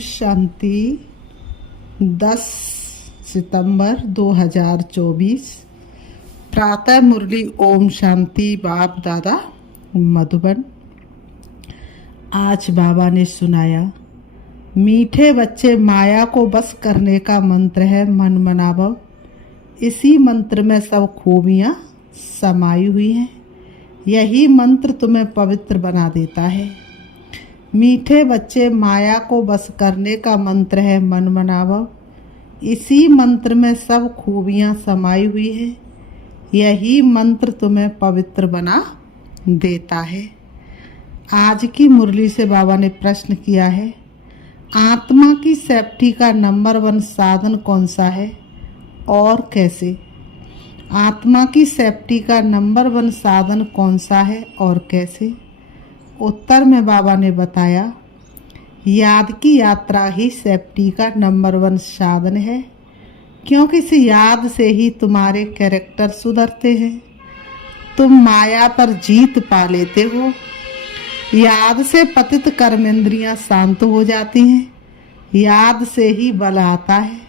शांति। 10 सितंबर 2024 प्रातः मुरली। ओम शांति। बाप दादा मधुबन। आज बाबा ने सुनाया, मीठे बच्चे, माया को बस करने का मंत्र है मन मनावो। इसी मंत्र में सब खूबियाँ समाई हुई हैं। यही मंत्र तुम्हें पवित्र बना देता है। मीठे बच्चे, माया को बस करने का मंत्र है मन मनावो। इसी मंत्र में सब खूबियाँ समाई हुई है। यही मंत्र तुम्हें पवित्र बना देता है। आज की मुरली से बाबा ने प्रश्न किया है, आत्मा की सेफ्टी का नंबर 1 साधन कौन सा है और कैसे? आत्मा की सेफ्टी का नंबर 1 साधन कौन सा है और कैसे? उत्तर में बाबा ने बताया, याद की यात्रा ही सेफ्टी का नंबर 1 साधन है, क्योंकि इस याद से ही तुम्हारे कैरेक्टर सुधरते हैं। तुम माया पर जीत पा लेते हो। याद से पतित कर्मेंद्रियां शांत हो जाती हैं। याद से ही बल आता है।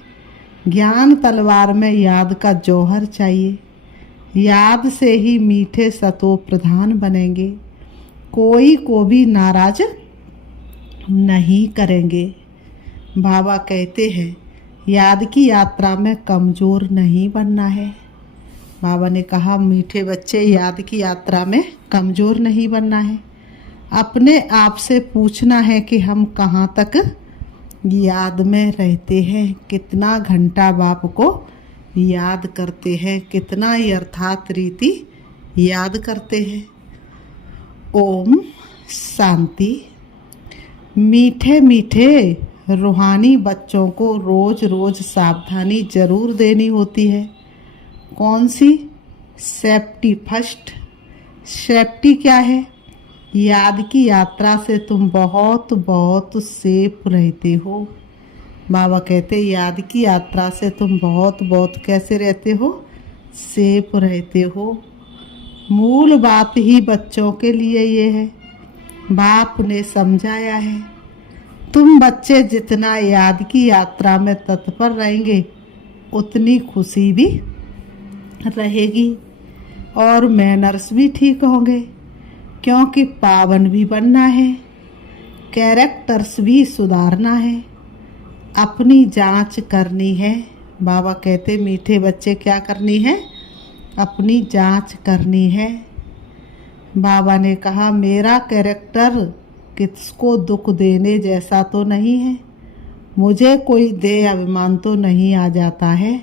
ज्ञान तलवार में याद का जौहर चाहिए। याद से ही मीठे सतो प्रधान बनेंगे। कोई को भी नाराज नहीं करेंगे। बाबा कहते हैं, याद की यात्रा में कमज़ोर नहीं बनना है। बाबा ने कहा, मीठे बच्चे, याद की यात्रा में कमज़ोर नहीं बनना है। अपने आप से पूछना है कि हम कहाँ तक याद में रहते हैं, कितना घंटा बाप को याद करते हैं, कितना यथार्थ रीति याद करते हैं। ओम शांति। मीठे मीठे रूहानी बच्चों को रोज़ रोज़ सावधानी जरूर देनी होती है। कौन सी? Safety first. सेफ्टी क्या है? याद की यात्रा से तुम बहुत बहुत सेफ रहते हो। बाबा कहते, याद की यात्रा से तुम बहुत बहुत कैसे रहते हो? सेफ रहते हो। मूल बात ही बच्चों के लिए ये है। बाप ने समझाया है, तुम बच्चे जितना याद की यात्रा में तत्पर रहेंगे, उतनी खुशी भी रहेगी और मैनर्स भी ठीक होंगे, क्योंकि पावन भी बनना है, कैरेक्टर्स भी सुधारना है, अपनी जांच करनी है। बाबा कहते, मीठे बच्चे, क्या करनी है? अपनी जांच करनी है। बाबा ने कहा, मेरा कैरेक्टर किसको दुख देने जैसा तो नहीं है। मुझे कोई दे अभिमान तो नहीं आ जाता है।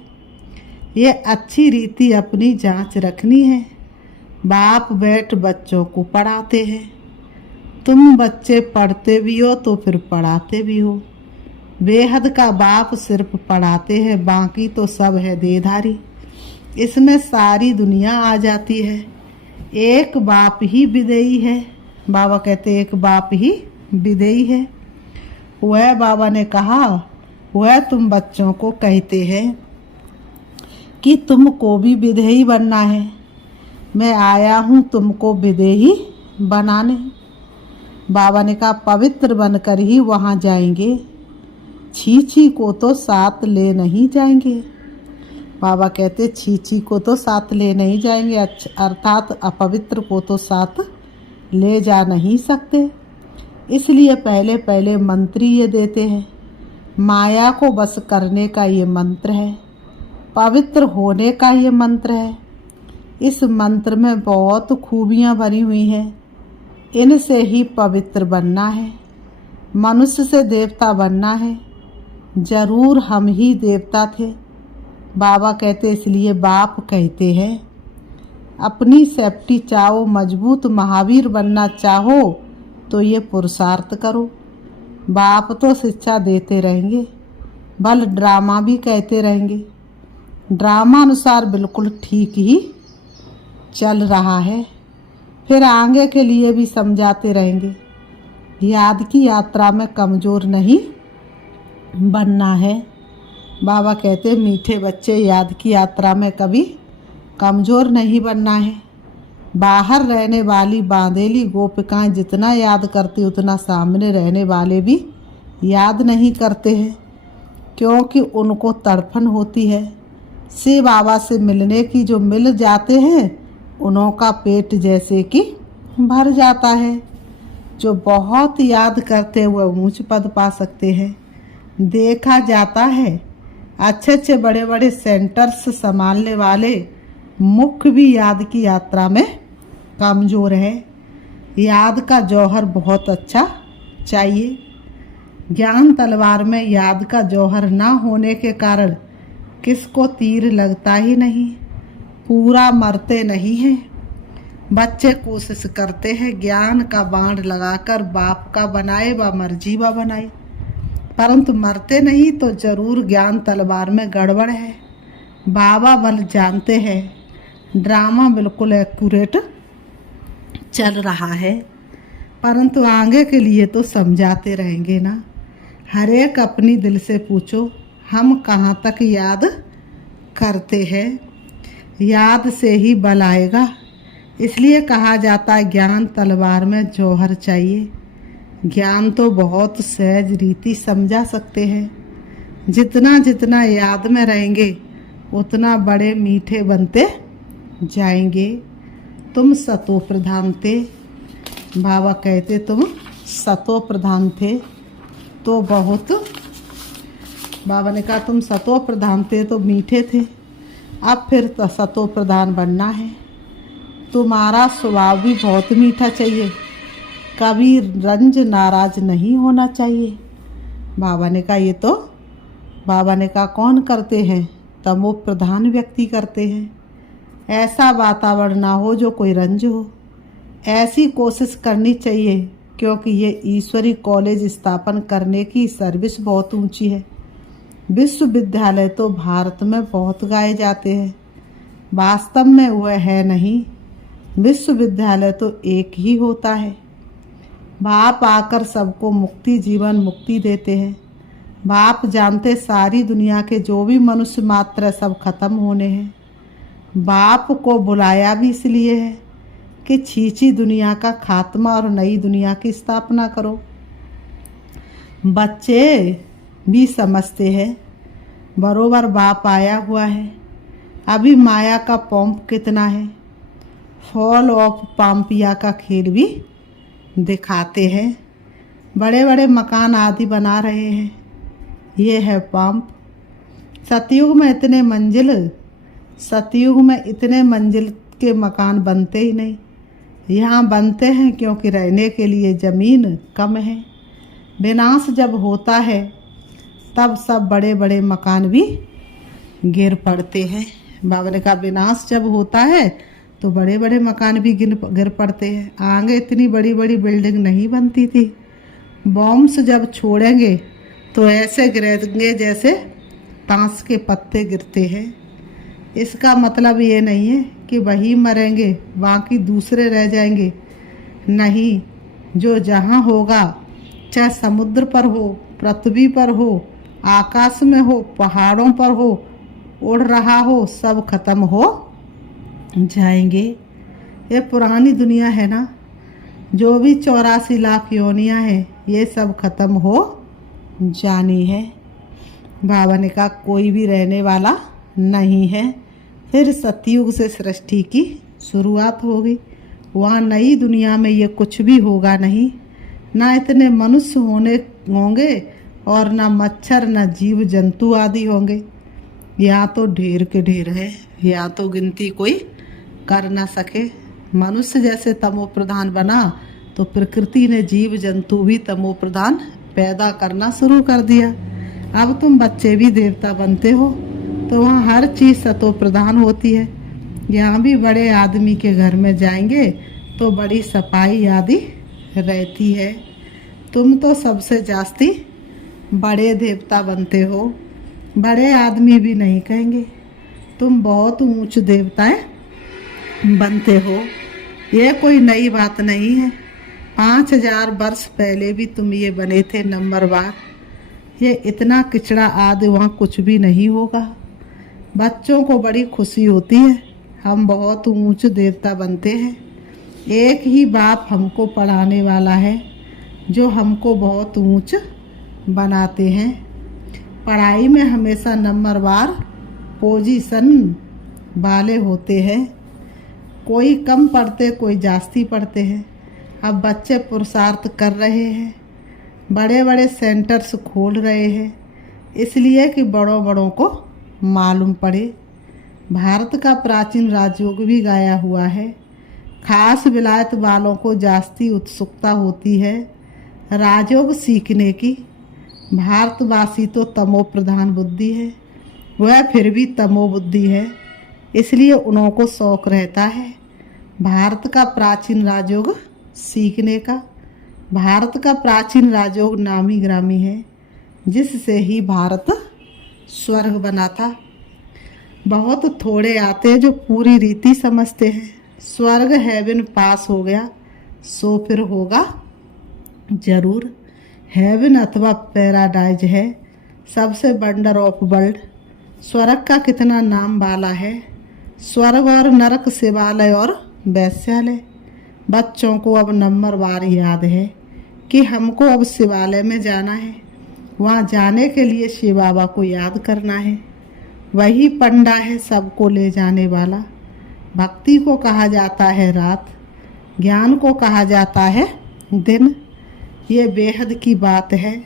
ये अच्छी रीति अपनी जांच रखनी है। बाप बैठ बच्चों को पढ़ाते हैं। तुम बच्चे पढ़ते भी हो तो फिर पढ़ाते भी हो। बेहद का बाप सिर्फ पढ़ाते हैं, बाकी तो सब है देधारी। इसमें सारी दुनिया आ जाती है। एक बाप ही विदेयी है। बाबा कहते, एक बाप ही विदेयी है। वह बाबा ने कहा, वह तुम बच्चों को कहते हैं कि तुमको भी विधेयी बनना है। मैं आया हूँ तुमको विधेयी बनाने। बाबा ने कहा, पवित्र बनकर ही वहाँ जाएंगे। छीछी को तो साथ ले नहीं जाएंगे। बाबा कहते, छीछी को तो साथ ले नहीं जाएंगे, अर्थात अपवित्र को तो साथ ले जा नहीं सकते। इसलिए पहले पहले मंत्र ये देते हैं। माया को बस करने का ये मंत्र है, पवित्र होने का ये मंत्र है। इस मंत्र में बहुत खूबियाँ भरी हुई हैं। इनसे ही पवित्र बनना है। मनुष्य से देवता बनना है। जरूर हम ही देवता थे। बाबा कहते, इसलिए बाप कहते हैं, अपनी सेफ्टी चाहो, मजबूत महावीर बनना चाहो तो ये पुरुषार्थ करो। बाप तो शिक्षा देते रहेंगे, भल ड्रामा भी कहते रहेंगे। ड्रामा अनुसार बिल्कुल ठीक ही चल रहा है, फिर आगे के लिए भी समझाते रहेंगे। याद की यात्रा में कमज़ोर नहीं बनना है। बाबा कहते, मीठे बच्चे, याद की यात्रा में कभी कमज़ोर नहीं बनना है। बाहर रहने वाली बांधेली गोपिकाएं जितना याद करती उतना सामने रहने वाले भी याद नहीं करते हैं क्योंकि उनको तड़फन होती है। शिव बाबा से मिलने की, जो मिल जाते हैं उन्हों का पेट जैसे कि भर जाता है। जो बहुत याद करते हैं वह ऊंच पद पा सकते हैं। देखा जाता है अच्छे अच्छे बड़े बड़े सेंटर्स संभालने वाले मुख्य भी याद की यात्रा में कमज़ोर है। याद का जौहर बहुत अच्छा चाहिए। ज्ञान तलवार में याद का जौहर ना होने के कारण किसको तीर लगता ही नहीं, पूरा मरते नहीं हैं। बच्चे कोशिश करते हैं ज्ञान का बाण लगाकर बाप का बनाए व मर्जी व बनाए, परंतु मरते नहीं तो जरूर ज्ञान तलवार में गड़बड़ है। बाबा बल जानते हैं ड्रामा बिल्कुल एक्यूरेट चल रहा है, परंतु आगे के लिए तो समझाते रहेंगे ना। हर एक अपनी दिल से पूछो हम कहाँ तक याद करते हैं। याद से ही बल आएगा, इसलिए कहा जाता है ज्ञान तलवार में जौहर चाहिए। ज्ञान तो बहुत सहज रीति समझा सकते हैं। जितना जितना याद में रहेंगे उतना बड़े मीठे बनते जाएंगे। तुम सतो प्रधान थे, बाबा कहते तुम सतो प्रधान थे तो बहुत, बाबा ने कहा तुम सतो प्रधान थे तो मीठे थे, अब फिर तो सतो प्रधान बनना है। तुम्हारा स्वभाव भी बहुत मीठा चाहिए, कभी रंज नाराज नहीं होना चाहिए। बाबा ने कहा ये तो, बाबा ने कहा कौन करते हैं, तमो प्रधान व्यक्ति करते हैं। ऐसा वातावरण ना हो जो कोई रंज हो, ऐसी कोशिश करनी चाहिए, क्योंकि ये ईश्वरी कॉलेज स्थापन करने की सर्विस बहुत ऊंची है। विश्वविद्यालय तो भारत में बहुत गाए जाते हैं, वास्तव में वह है नहीं। विश्वविद्यालय तो एक ही होता है। बाप आकर सबको मुक्ति, जीवन मुक्ति देते हैं। बाप जानते सारी दुनिया के जो भी मनुष्य मात्र है सब खत्म होने हैं। बाप को बुलाया भी इसलिए है कि छीछी दुनिया का खात्मा और नई दुनिया की स्थापना करो। बच्चे भी समझते हैं बरोबर बाप आया हुआ है। अभी माया का पंप कितना है, फॉल ऑफ पाम्पिया का खेल भी दिखाते हैं। बड़े बड़े मकान आदि बना रहे हैं, ये है पंप। सतयुग में इतने मंजिल, सतयुग में इतने मंजिल के मकान बनते ही नहीं। यहाँ बनते हैं क्योंकि रहने के लिए ज़मीन कम है। विनाश जब होता है तब सब बड़े बड़े मकान भी गिर पड़ते हैं। बाबा ने कहा विनाश जब होता है तो बड़े बड़े मकान भी गिर पड़ते हैं। आगे इतनी बड़ी बड़ी बिल्डिंग नहीं बनती थी। बॉम्ब्स जब छोड़ेंगे तो ऐसे गिरेंगे जैसे ताश के पत्ते गिरते हैं। इसका मतलब ये नहीं है कि वही मरेंगे बाकी दूसरे रह जाएंगे, नहीं। जो जहाँ होगा, चाहे समुद्र पर हो, पृथ्वी पर हो, आकाश में हो, पहाड़ों पर हो, उड़ रहा हो, सब खत्म हो जाएंगे। ये पुरानी दुनिया है ना, जो भी 84 लाख योनियाँ हैं ये सब खत्म हो जानी है। बाबा ने कहा कोई भी रहने वाला नहीं है। फिर सतयुग से सृष्टि की शुरुआत होगी। वहाँ नई दुनिया में ये कुछ भी होगा नहीं, ना इतने मनुष्य होंगे और ना मच्छर, ना जीव जंतु आदि होंगे। यहाँ तो ढेर के ढेर है, यहाँ तो गिनती कोई कर ना सके। मनुष्य जैसे तमो प्रधान बना तो प्रकृति ने जीव जंतु भी तमो प्रधान पैदा करना शुरू कर दिया। अब तुम बच्चे भी देवता बनते हो तो वहाँ हर चीज़ सतो प्रधान होती है। यहाँ भी बड़े आदमी के घर में जाएंगे तो बड़ी सफाई आदि रहती है। तुम तो सबसे जास्ती बड़े देवता बनते हो, बड़े आदमी भी नहीं कहेंगे, तुम बहुत ऊंच देवताएं बनते हो। ये कोई नई बात नहीं है, 5000 वर्ष पहले भी तुम ये बने थे नंबरवार। ये इतना किचड़ा आदि वहाँ कुछ भी नहीं होगा। बच्चों को बड़ी खुशी होती है, हम बहुत ऊंच देवता बनते हैं। एक ही बाप हमको पढ़ाने वाला है जो हमको बहुत ऊंच बनाते हैं। पढ़ाई में हमेशा नंबरवार पोजीशन वाले होते हैं। कोई कम पढ़ते, कोई जास्ती पढ़ते हैं। अब बच्चे पुरुषार्थ कर रहे हैं, बड़े बड़े सेंटर्स खोल रहे हैं, इसलिए कि बड़ों बड़ों को मालूम पड़े। भारत का प्राचीन राजयोग भी गाया हुआ है। खास विलायत वालों को जास्ती उत्सुकता होती है राजयोग सीखने की। भारतवासी तो तमो प्रधान बुद्धि है, वह फिर भी तमो बुद्धि है, इसलिए उन्हों को शौक रहता है भारत का प्राचीन राजयोग सीखने का। भारत का प्राचीन राजयोग नामी ग्रामी है, जिससे ही भारत स्वर्ग बना था। बहुत थोड़े आते हैं जो पूरी रीति समझते हैं। स्वर्ग हेवन पास हो गया सो फिर होगा जरूर। हेवन अथवा पैराडाइज है सबसे वंडर ऑफ वर्ल्ड। स्वर्ग का कितना नाम वाला है। स्वर्ग और नरक, शिवालय और वैश्यालय। बच्चों को अब नंबरवार याद है कि हमको अब शिवालय में जाना है। वहाँ जाने के लिए शिव बाबा को याद करना है। वही पंडा है सबको ले जाने वाला। भक्ति को कहा जाता है रात, ज्ञान को कहा जाता है दिन। ये बेहद की बात है।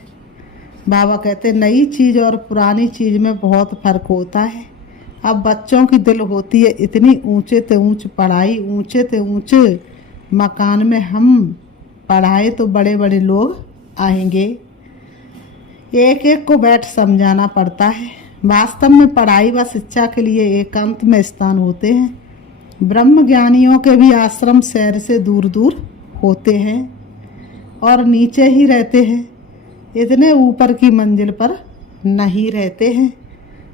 बाबा कहते नई चीज़ और पुरानी चीज़ में बहुत फ़र्क होता है। अब बच्चों की दिल होती है इतनी ऊंचे ते ऊंच पढ़ाई, ऊंचे ते ऊंचे मकान में हम पढ़ाए तो बड़े बड़े लोग आएंगे। एक एक को बैठ समझाना पड़ता है। वास्तव में पढ़ाई व शिक्षा के लिए एकांत में स्थान होते हैं। ब्रह्म ज्ञानियों के भी आश्रम शहर से दूर दूर होते हैं और नीचे ही रहते हैं, इतने ऊपर की मंजिल पर नहीं रहते हैं।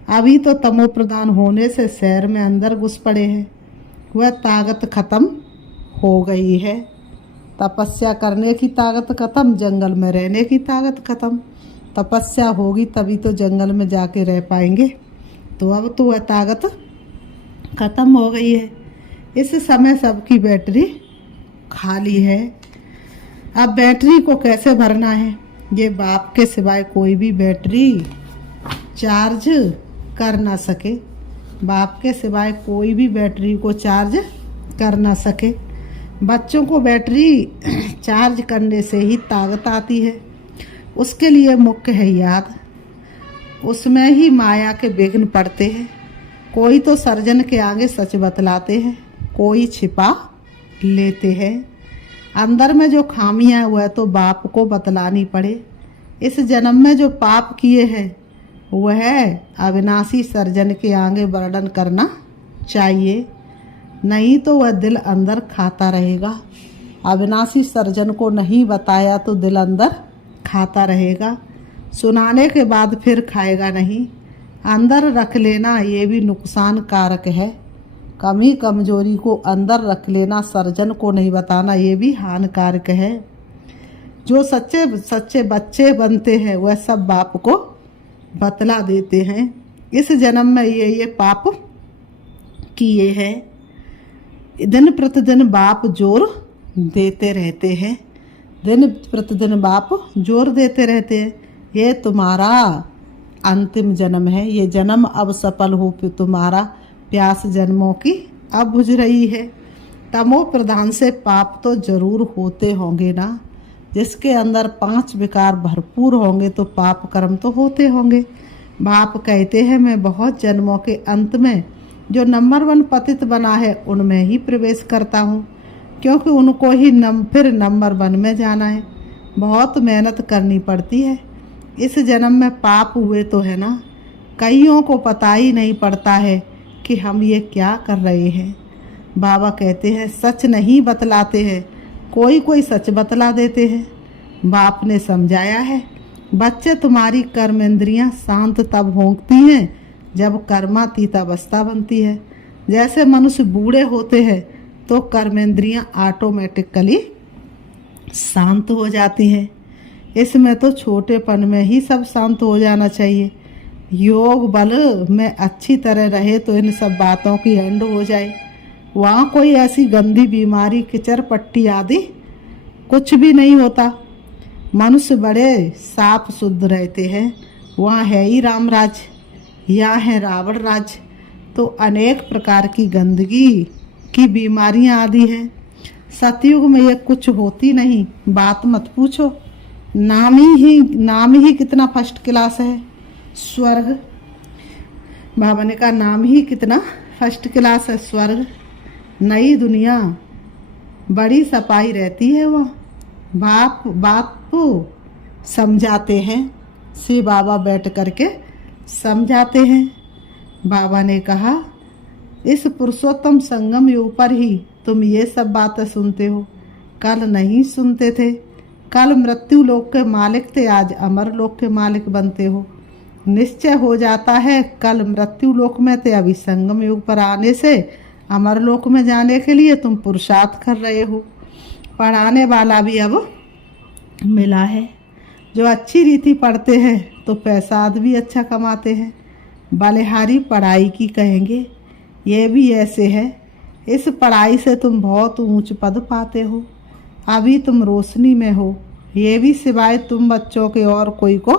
अभी तो तमो प्रधान होने से शहर में अंदर घुस पड़े हैं। वह ताकत खत्म हो गई है। तपस्या करने की ताकत खत्म, जंगल में रहने की ताकत खत्म। तपस्या होगी तभी तो जंगल में जाके रह पाएंगे। तो अब तो वह ताकत खत्म हो गई है। इस समय सबकी बैटरी खाली है। अब बैटरी को कैसे भरना है, ये बाप के सिवाय कोई भी बैटरी चार्ज कर ना सके। बाप के सिवाय कोई भी बैटरी को चार्ज कर ना सके। बच्चों को बैटरी चार्ज करने से ही ताकत आती है। उसके लिए मुख्य है याद। उसमें ही माया के विघ्न पड़ते हैं। कोई तो सर्जन के आगे सच बतलाते हैं, कोई छिपा लेते हैं। अंदर में जो खामियां वह तो बाप को बतलानी पड़े। इस जन्म में जो पाप किए हैं वह अविनाशी सर्जन के आगे वर्णन करना चाहिए, नहीं तो वह दिल अंदर खाता रहेगा। अविनाशी सर्जन को नहीं बताया तो दिल अंदर खाता रहेगा। सुनाने के बाद फिर खाएगा नहीं। अंदर रख लेना ये भी नुकसान कारक है। कमी कमजोरी को अंदर रख लेना, सर्जन को नहीं बताना, ये भी हानिकारक है। जो सच्चे सच्चे बच्चे बनते हैं वह सब बाप को बतला देते हैं। इस जन्म में ये पाप किए हैं। दिन प्रतिदिन बाप जोर देते रहते हैं। दिन प्रतिदिन बाप जोर देते रहते हैं। ये तुम्हारा अंतिम जन्म है। ये जन्म अब सफल हो, तुम्हारा प्यास जन्मों की अब बुझ रही है। तमो प्रधान से पाप तो जरूर होते होंगे ना। जिसके अंदर 5 विकार भरपूर होंगे तो पाप कर्म तो होते होंगे। बाप कहते हैं मैं बहुत जन्मों के अंत में जो नंबर 1 पतित बना है उनमें ही प्रवेश करता हूँ, क्योंकि उनको ही फिर नंबर 1 में जाना है। बहुत मेहनत करनी पड़ती है। इस जन्म में पाप हुए तो है ना। कईयों को पता ही नहीं पड़ता है कि हम ये क्या कर रहे हैं। बाबा कहते हैं सच नहीं बतलाते हैं, कोई कोई सच बतला देते हैं। बाप ने समझाया है बच्चे तुम्हारी कर्मेंद्रियां शांत तब होती हैं जब कर्मातीत अवस्था बनती है। जैसे मनुष्य बूढ़े होते हैं तो कर्मेंद्रियां ऑटोमेटिकली शांत हो जाती हैं। इसमें तो छोटेपन में ही सब शांत हो जाना चाहिए। योग बल में अच्छी तरह रहे तो इन सब बातों की एंड हो जाए। वहाँ कोई ऐसी गंदी बीमारी, किचर पट्टी आदि कुछ भी नहीं होता। मनुष्य बड़े साफ शुद्ध रहते हैं, वहाँ है ही राम राज, यहाँ है रावण राज। तो अनेक प्रकार की गंदगी की बीमारियां आदि हैं। सतयुग में ये कुछ होती नहीं, बात मत पूछो। नाम ही कितना फर्स्ट क्लास है। स्वर्ग, बाबा ने कहा नाम ही कितना फर्स्ट क्लास है स्वर्ग। नई दुनिया, बड़ी सफाई रहती है वहाँ। बाप को समझाते हैं, श्री बाबा बैठ करके समझाते हैं। बाबा ने कहा इस पुरुषोत्तम संगम युग पर ही तुम ये सब बातें सुनते हो, कल नहीं सुनते थे। कल मृत्यु लोक के मालिक थे, आज अमर लोक के मालिक बनते हो। निश्चय हो जाता है कल मृत्यु लोक में थे, अभी संगम युग पर आने से अमर लोक में जाने के लिए तुम पुरुषार्थ कर रहे हो। पढ़ाने वाला भी अब मिला है। जो अच्छी रीति पढ़ते हैं तो पैसा भी अच्छा कमाते हैं। बलिहारी पढ़ाई की कहेंगे, ये भी ऐसे है। इस पढ़ाई से तुम बहुत ऊंच पद पाते हो। अभी तुम रोशनी में हो, ये भी सिवाय तुम बच्चों के और कोई को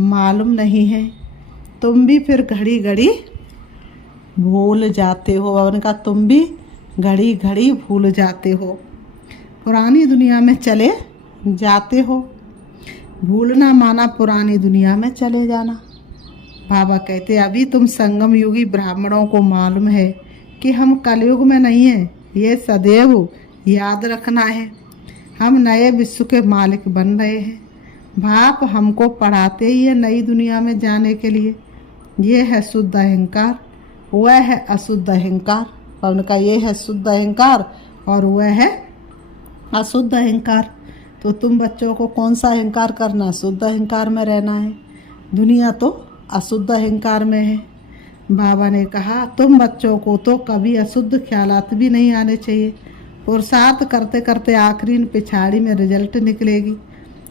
मालूम नहीं है। तुम भी फिर घड़ी घड़ी भूल जाते हो। उनका तुम भी घड़ी घड़ी भूल जाते हो, पुरानी दुनिया में चले जाते हो। भूलना माना पुरानी दुनिया में चले जाना। बाबा कहते अभी तुम संगम युगी ब्राह्मणों को मालूम है कि हम कलयुग में नहीं हैं, ये सदैव याद रखना है। हम नए विश्व के मालिक बन रहे हैं। बाप हमको पढ़ाते ही है नई दुनिया में जाने के लिए। ये है शुद्ध अहंकार, वह है अशुद्ध अहंकार। और उनका ये है शुद्ध अहंकार और वह है अशुद्ध अहंकार। तो तुम बच्चों को कौन सा अहंकार करना? शुद्ध अहंकार में रहना है। दुनिया तो अशुद्ध अहंकार में है। बाबा ने कहा तुम बच्चों को तो कभी अशुद्ध ख्यालात भी नहीं आने चाहिए। पुरुषार्थ करते करते आखिरी पिछाड़ी में रिजल्ट निकलेगी।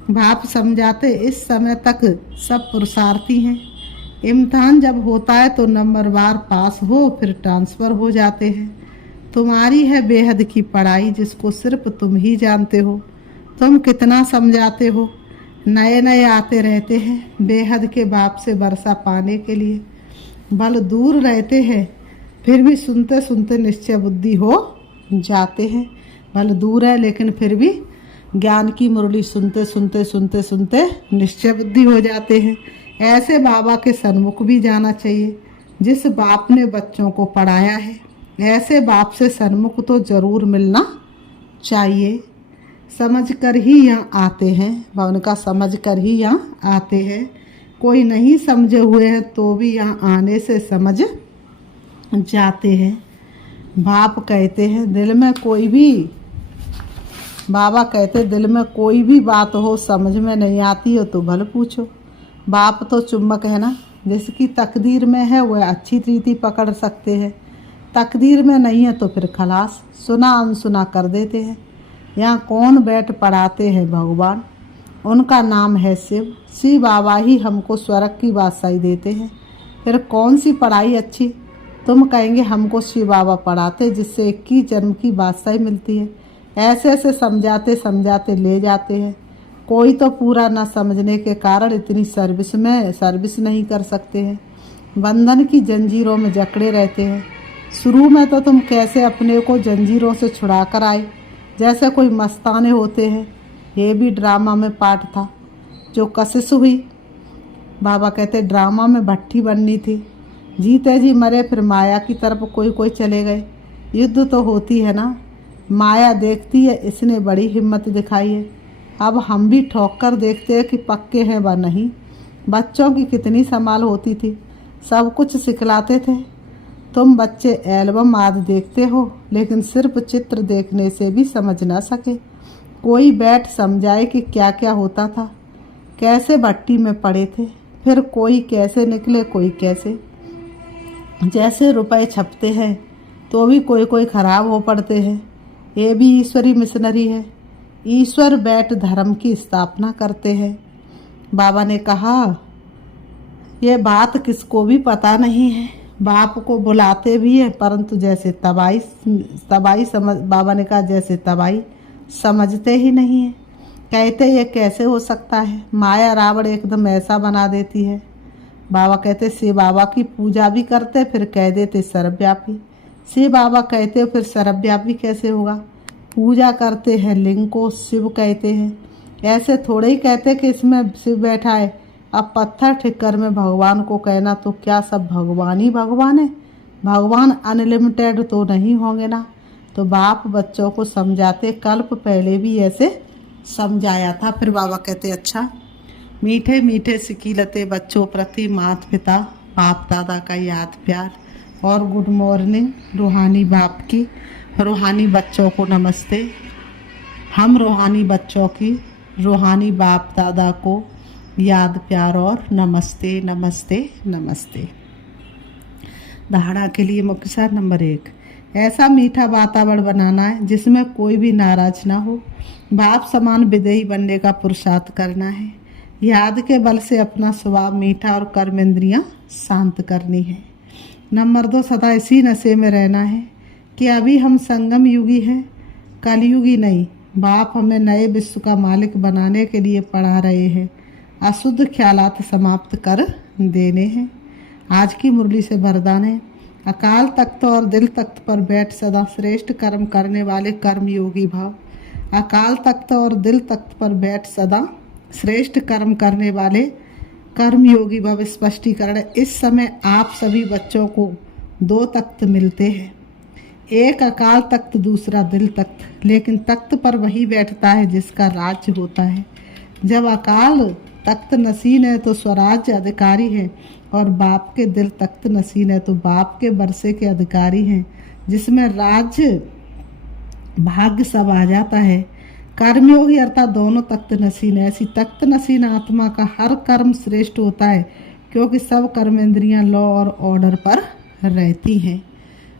बाप समझाते इस समय तक सब पुरुषार्थी हैं। इम्तिहान जब होता है तो नंबर बार पास हो, फिर ट्रांसफ़र हो जाते हैं। तुम्हारी है बेहद की पढ़ाई, जिसको सिर्फ तुम ही जानते हो। तुम कितना समझाते हो, नए नए आते रहते हैं बेहद के बाप से वर्षा पाने के लिए। बल दूर रहते हैं, फिर भी सुनते सुनते निश्चय बुद्धि हो जाते हैं। बल दूर है लेकिन फिर भी ज्ञान की मुरली सुनते सुनते सुनते सुनते निश्चय बुद्धि हो जाते हैं। ऐसे बाबा के सन्मुख भी जाना चाहिए, जिस बाप ने बच्चों को पढ़ाया है। ऐसे बाप से सन्मुख तो जरूर मिलना चाहिए। समझ कर ही यहाँ आते हैं, भवन का समझ कर ही यहाँ आते हैं। कोई नहीं समझे हुए हैं तो भी यहाँ आने से समझ जाते हैं। बाप कहते हैं दिल में कोई भी, बाबा कहते दिल में कोई भी बात हो समझ में नहीं आती हो तो भल पूछो। बाप तो चुम्बक है ना, जिसकी तकदीर में है वह अच्छी रीति पकड़ सकते हैं। तकदीर में नहीं है तो फिर खलास, सुना अनसुना कर देते हैं। यहाँ कौन बैठ पढ़ाते हैं? भगवान, उनका नाम है शिव। शिव बाबा ही हमको स्वर्ग की बादशाही देते हैं। फिर कौन सी पढ़ाई अच्छी? तुम कहेंगे हमको शिव बाबा पढ़ाते जिससे 21 जन्म की बादशाही मिलती है। ऐसे ऐसे समझाते समझाते ले जाते हैं। कोई तो पूरा न समझने के कारण इतनी सर्विस नहीं कर सकते हैं। बंधन की जंजीरों में जकड़े रहते हैं। शुरू में तो तुम कैसे अपने को जंजीरों से छुड़ा कर आए, जैसे कोई मस्ताने होते हैं। ये भी ड्रामा में पार्ट था जो कशिश हुई। बाबा कहते ड्रामा में भट्टी बननी थी। जीते जी मरे, फिर माया की तरफ कोई कोई चले गए। युद्ध तो होती है ना, माया देखती है, इसने बड़ी हिम्मत दिखाई है। अब हम भी ठोक कर देखते हैं कि पक्के हैं व नहीं। बच्चों की कितनी संभाल होती थी, सब कुछ सिखलाते थे। तुम बच्चे एल्बम आदि देखते हो, लेकिन सिर्फ चित्र देखने से भी समझ ना सके। कोई बैठ समझाए कि क्या क्या होता था, कैसे भट्टी में पड़े थे, फिर कोई कैसे निकले, कोई कैसे। जैसे रुपए छपते हैं तो भी कोई कोई खराब हो पड़ते हैं। ये भी ईश्वरी मिशनरी है। ईश्वर बैठ धर्म की स्थापना करते हैं। बाबा ने कहा ये बात किसको भी पता नहीं है। बाप को बुलाते भी है, परंतु जैसे तबाही समझ, बाबा ने कहा जैसे तबाही समझते ही नहीं है। कहते ये कैसे हो सकता है, माया रावण एकदम ऐसा बना देती है। बाबा कहते शिव बाबा की पूजा भी करते फिर कह देते सर्वव्यापी। शिव बाबा कहते फिर सर्वव्यापी कैसे होगा? पूजा करते हैं लिंग को शिव कहते हैं, ऐसे थोड़े ही कहते कि इसमें शिव बैठा है। अब पत्थर ठिक्कर में भगवान को कहना तो क्या सब भगवान ही भगवान है? भगवान अनलिमिटेड तो नहीं होंगे ना। तो बाप बच्चों को समझाते, कल्प पहले भी ऐसे समझाया था। फिर बाबा कहते अच्छा, मीठे मीठे सिकीलते बच्चों प्रति माता पिता बाप दादा का याद प्यार और गुड मॉर्निंग। रूहानी बाप की रूहानी बच्चों को नमस्ते। हम रूहानी बच्चों की रूहानी बाप दादा को याद प्यार और नमस्ते नमस्ते नमस्ते। धारणा के लिए मुख्य सार नंबर 1, ऐसा मीठा वातावरण बनाना है जिसमें कोई भी नाराज ना हो। बाप समान विदेही बनने का पुरुषार्थ करना है। याद के बल से अपना स्वभाव मीठा और कर्म इंद्रियां शांत करनी है। नंबर 2, सदा इसी नशे में रहना है कि अभी हम संगम युगी हैं, कलयुगी नहीं। बाप हमें नए विश्व का मालिक बनाने के लिए पढ़ा रहे हैं। अशुद्ध ख्यालात समाप्त कर देने हैं। आज की मुरली से वरदान है, अकाल तख्त और दिल तख्त पर बैठ सदा श्रेष्ठ कर्म करने वाले कर्म योगी भाव। अकाल तख्त और दिल तख्त पर बैठ सदा श्रेष्ठ कर्म करने वाले कर्म योगी भाव। स्पष्टीकरण, इस समय आप सभी बच्चों को 2 तख्त मिलते हैं, एक अकाल तख्त दूसरा दिल तख्त। लेकिन तख्त पर वही बैठता है जिसका राज्य होता है। जब अकाल तख्त नसीन है तो स्वराज्य अधिकारी है, और बाप के दिल तख्त नसीन है तो बाप के वर्षे के अधिकारी हैं, जिसमें राज्य भाग्य सब आ जाता है। कर्मयोगी अर्थात दोनों तख्त नसीन है। ऐसी तख्त नसीन आत्मा का हर कर्म श्रेष्ठ होता है, क्योंकि सब कर्मेंद्रियां लॉ और ऑर्डर पर रहती हैं।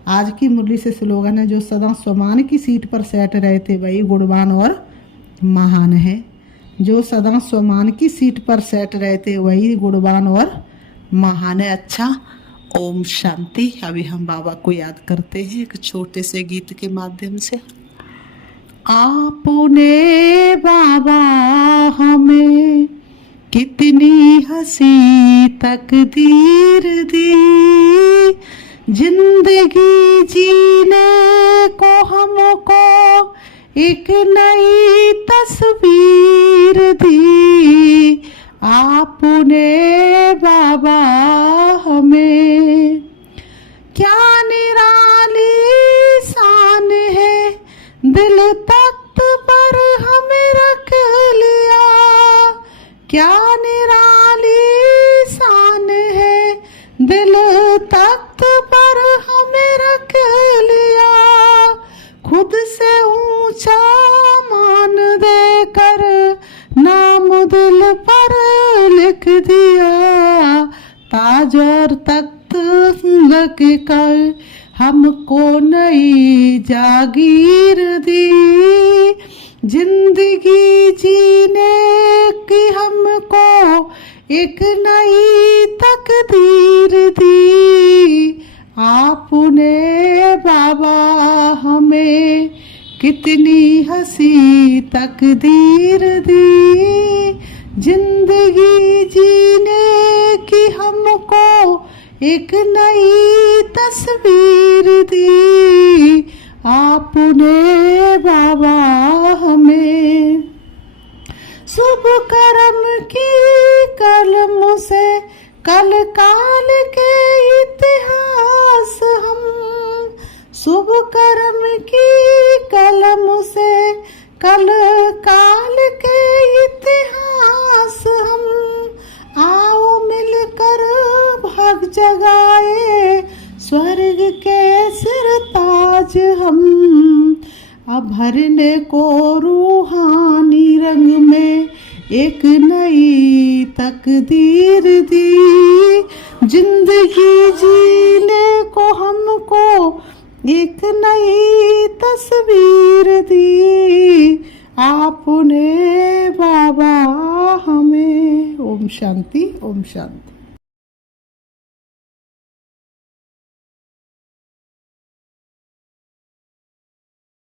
आज की मुरली से स्लोगन है, जो सदा स्वमान की सीट पर सेट रहते वही गुणवान और महान है। जो सदा स्वमान की सीट पर सेट रहते वही गुणवान और महान है। अच्छा, ओम शांति। अभी हम बाबा को याद करते हैं एक छोटे से गीत के माध्यम से। आपने बाबा हमें कितनी हंसी तकदीर दी, जिंदगी जीने को हमको एक नई तस्वीर दी। आपने बाबा हमें, क्या निराली शान है, दिल तख्त पर हमें रख लिया। क्या निराली शान है, दिल तख्त पर हमें रख लिया। खुद से ऊंचा मान देकर नाम दिल पर लिख दिया। ताज और तख्त रख कर हमको नई जागीर दी। जिंदगी जीने की हमको एक नई तकदीर दी। आपने बाबा हमें कितनी हंसी तकदीर दी, जिंदगी जीने की हमको एक नई तस्वीर दी। आपने बाबा हमें शुभ कर्म की कलम से कल काल के इतिहास हम, शुभ कर्म की कलम से कल काल के इतिहास हम। आओ मिलकर भाग जगाए स्वर्ग के सिरताज हम। अब भरने को रूहानी रंग में एक नई तकदीर दी। जिंदगी जीने को हमको एक नई तस्वीर दी। आपने बाबा हमें। ओम शांति, ओम शांति।